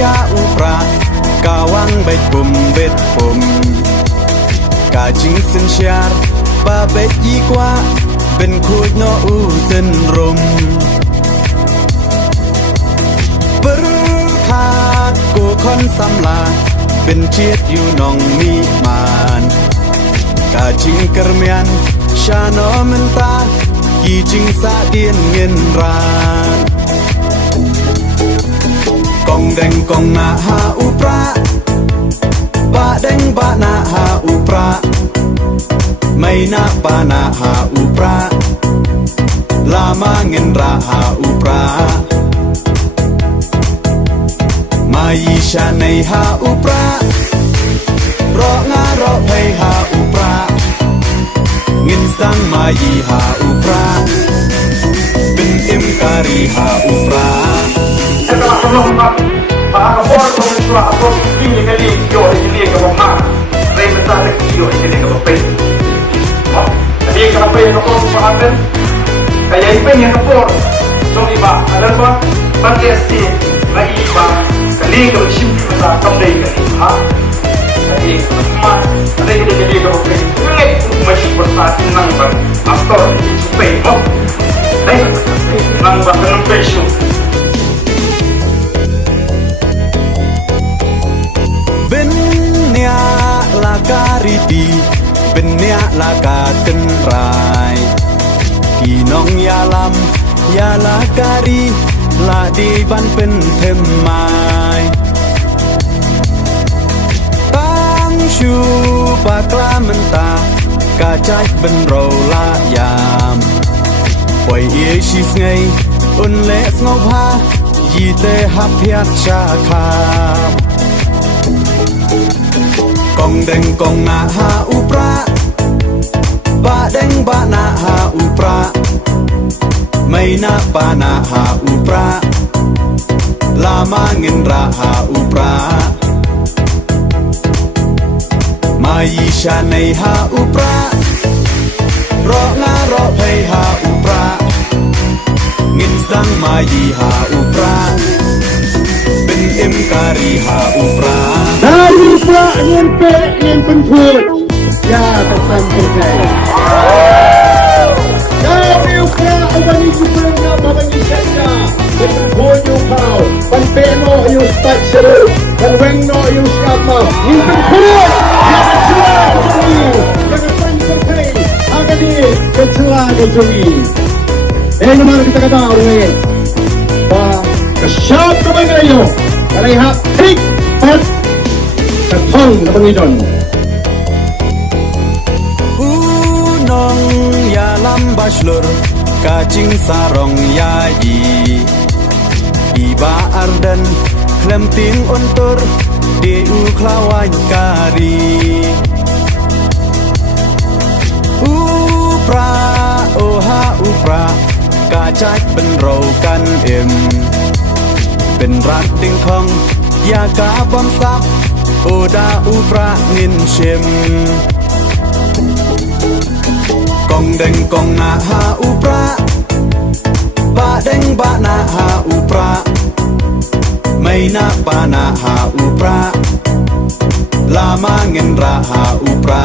ยาอุปรากาวังใบปุ่มเบ็ดปุ่มกาจิงสินเชียร์ปาเบ็ดยี่กว่าเป็นคูดโนอูเส้นรมปรึขาดกูคนสำลาเป็นเชียดอยู่นองมีมานกาจิงกระเมียนชาโนมันตากี่จิงสะเดียนเงินรานกองแดงกองนาหาอุปราบะแดงบะนาหาอุปราไม่นาปานาหาอุปราลามาเงินราหาอุปรามายีชาในหาอุปรารองารอเพยหาอุปราเงินสังมายีหาอุปราเป็นเอ็มการีหาอุปราSetelah sebelumnya, Pak Kapolri mengusulkan atau kini kali yo ini ke bawah, saya besar lagi yo ini ke bawah. Oh, jadi ke bawah yang kau pahamkan, kayak ini yang kapor, jom iba, ada apa? Pakai si, lagi iba, kali ke bawah sini kita kembali ke ha. Jadi semua ada yang jadi ke bawah. Ini masih bertahan nangbar, asal supaya oh, nangbar dengan passion. Benya lakariti benya lakaten rai kinong yalam ya lakari la di ban pen themai tang shu bakla menta ka chai ben ro la yam poi ye shis ngai un le snop ha yi te hap phiat cha khamกองแดงกองนาหาอุปราบะแดงบะนาหาอุปราไม่นาปานาหาอุปราลามาเงินราหาอุปรามายีชาในหาอุปรารองารอเพยหาอุปราเงินสังมายีหาอุปราเป็นเอ็มการีหาอุปรา Dari pula nyampe yang penting ya tersampai dari pula orang itu pernah membagi saja berkunjung kau panpeno yang start seru dan wengno yang siapa yang penting ya kecuali ini jangan sampai agar di kecuali ini mana kita kata orang bah kesyap kebanyakan kalau lihat trikท่องกับบังดนนองยาลำบาชลร์กาจิงสารองยายีอีบาอาร์ดันเคลมติงอุนตุรเดอูคลาวายการีอูปราโอฮาอูปรากาจัดเป็นเรากันเอ็มเป็นรักติงคองยากาบอมซักโอดาอุปราเงินเชมกองแดงกองนาหาอุปราบะแดงบะนาหาอุปราไม่นาปานาหาอุปราลามาเงินราหาอุปรา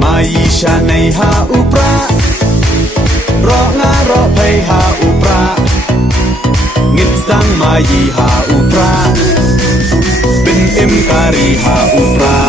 มายีชาในหาอุปรารองารอเพยหาอุปราเงินสังมายีหาอุปราเป็นเอ็มการีหาอุปรา